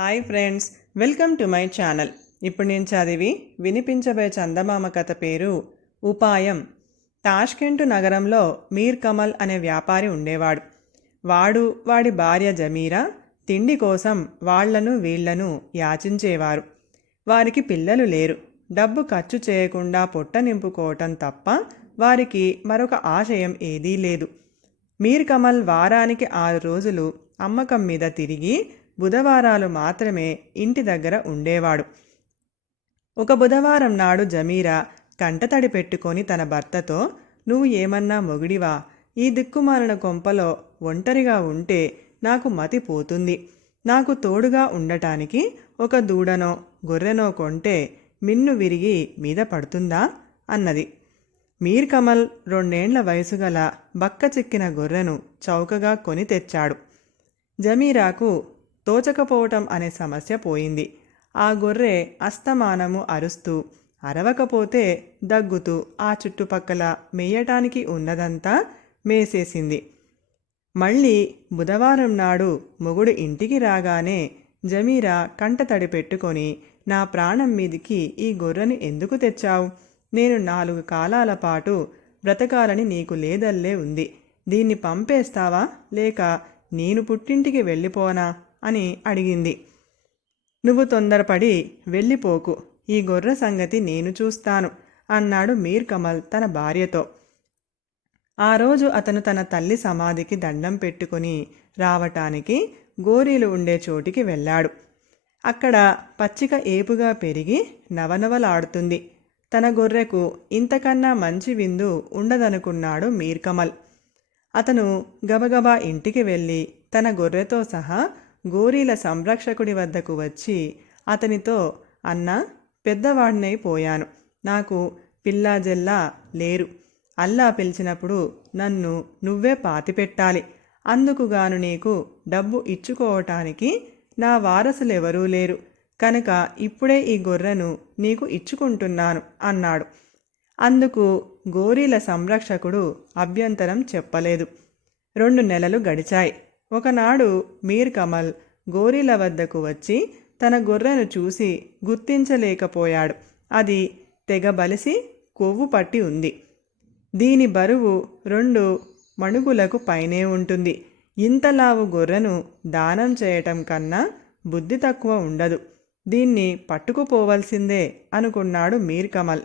Hi friends, welcome to my channel. ఇప్పుడు నేను చదివి వినిపించబోయే చందమామ కథ పేరు ఉపాయం. తాష్కెంటు నగరంలో మీర్ కమల్ అనే వ్యాపారి ఉండేవాడు. వాడి భార్య జమీరా తిండి కోసం వాళ్లను వీళ్లను యాచించేవారు. వారికి పిల్లలు లేరు. డబ్బు ఖర్చు చేయకుండా పొట్ట నింపుకోవటం తప్ప వారికి మరొక ఆశయం ఏదీ లేదు. మీర్ కమల్ వారానికి 6 రోజులు అమ్మకం మీద తిరిగి బుధవారాలు మాత్రమే ఇంటి దగ్గర ఉండేవాడు. ఒక బుధవారం నాడు జమీరా కంటతడి పెట్టుకొని తన భర్తతో, "నువ్వు ఏమన్నా మొగుడివా? ఈ దిక్కుమాలిన కొంపలో ఒంటరిగా ఉంటే నాకు మతి పోతుంది. నాకు తోడుగా ఉండటానికి ఒక దూడనో గొర్రెనో కొంటే మిన్ను విరిగి మీద పడుతుందా?" అన్నది. మీర్ కమల్ 2 ఏండ్ల వయసు గల బక్క చిక్కిన గొర్రెను చౌకగా కొని తెచ్చాడు. జమీరాకు తోచకపోవటం అనే సమస్య పోయింది. ఆ గొర్రె అస్తమానము అరుస్తూ, అరవకపోతే దగ్గుతూ ఆ చుట్టుపక్కల మేయటానికి ఉన్నదంతా మేసేసింది. మళ్ళీ బుధవారం నాడు మొగుడు ఇంటికి రాగానే జమీరా కంటతడి పెట్టుకొని, "నా ప్రాణం మీదికి ఈ గొర్రెను ఎందుకు తెచ్చావు? నేను 4 కాలాల పాటు బ్రతకాలని నీకు లేదల్లే ఉంది. దీన్ని పంపేస్తావా లేక నేను పుట్టింటికి వెళ్ళిపోనా?" అని అడిగింది. "నువ్వు తొందరపడి వెళ్ళిపోకు, ఈ గొర్రె సంగతి నేను చూస్తాను" అన్నాడు మీర్ కమల్ తన భార్యతో. ఆ రోజు అతను తన తల్లి సమాధికి దండం పెట్టుకుని రావటానికి గోరీలు ఉండే చోటికి వెళ్ళాడు. అక్కడ పచ్చిక ఏపుగా పెరిగి నవనవలాడుతుంది. తన గొర్రెకు ఇంతకన్నా మంచి విందు ఉండదనుకున్నాడు మీర్ కమల్. అతను గబగబా ఇంటికి వెళ్ళి తన గొర్రెతో సహా గోరీల సంరక్షకుడి వద్దకు వచ్చి అతనితో, "అన్నా, పెద్దవాడినైపోయాను. నాకు పిల్లా జల్లా లేరు. అల్లా పిలిచినప్పుడు నన్ను నువ్వే పాతిపెట్టాలి. అందుకుగాను నీకు డబ్బు ఇచ్చుకోవటానికి నా వారసులెవరూ లేరు. కనుక ఇప్పుడే ఈ గొర్రెను నీకు ఇచ్చుకుంటున్నాను" అన్నాడు. అందుకు గోరీల సంరక్షకుడు అభ్యంతరం చెప్పలేదు. 2 నెలలు గడిచాయి. ఒకనాడు మీర్ కమల్ గోరీల వద్దకు వచ్చి తన గొర్రెను చూసి గుర్తించలేకపోయాడు. అది తెగ బలిసి కొవ్వు పట్టి ఉంది. దీని బరువు 2 మణుగులకు పైనే ఉంటుంది. ఇంతలావు గొర్రెను దానం చేయటం కన్నా బుద్ధి తక్కువ ఉండదు. దీన్ని పట్టుకుపోవలసిందే అనుకున్నాడు మీర్ కమల్.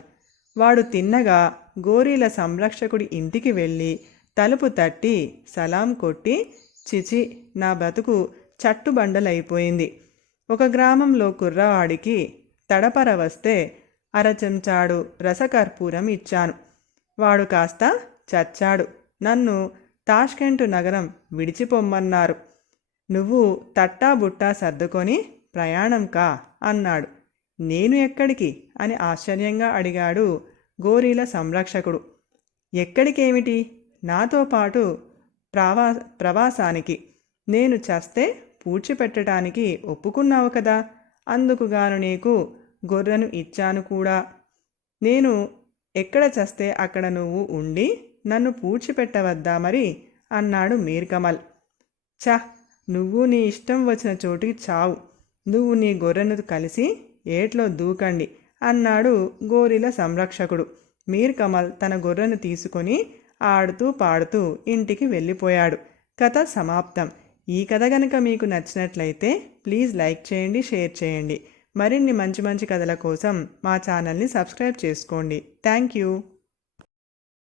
వాడు తిన్నగా గోరీల సంరక్షకుడి ఇంటికి వెళ్ళి తలుపు తట్టి సలాం కొట్టి, "చిచి, నా బతుకు చట్టుబండలైపోయింది. ఒక గ్రామంలో కుర్రవాడికి తడపర వస్తే అరచెంచాడు రసకర్పూరం ఇచ్చాను. వాడు కాస్త చచ్చాడు. నన్ను తాష్కెంటు నగరం విడిచిపొమ్మన్నారు. నువ్వు తట్టా బుట్టా సర్దుకొని ప్రయాణం కా" అన్నాడు. "నేను ఎక్కడికి?" అని ఆశ్చర్యంగా అడిగాడు గోరీల సంరక్షకుడు. "ఎక్కడికేమిటి? నాతో పాటు ప్రవాసానికి. నేను చస్తే పూడ్చిపెట్టడానికి ఒప్పుకున్నావు కదా. అందుకుగాను నీకు గొర్రెను ఇచ్చాను కూడా. నేను ఎక్కడ చస్తే అక్కడ నువ్వు ఉండి నన్ను పూడ్చిపెట్టవద్దా మరి?" అన్నాడు మీర్ కమల్. "ఛ, నువ్వు నీ ఇష్టం వచ్చిన చోటికి చావు. నువ్వు నీ గొర్రెను కలిసి ఏట్లో దూకండి" అన్నాడు గోరీల సంరక్షకుడు. మీర్ కమల్ తన గొర్రెను తీసుకొని ఆడుతూ పాడుతూ ఇంటికి వెళ్ళిపోయాడు. కథ సమాప్తం. ఈ కథ గనుక మీకు నచ్చినట్లయితే ప్లీజ్ లైక్ చేయండి, షేర్ చేయండి. మరిన్ని మంచి మంచి కథల కోసం మా ఛానల్ని సబ్స్క్రైబ్ చేసుకోండి. Thank you.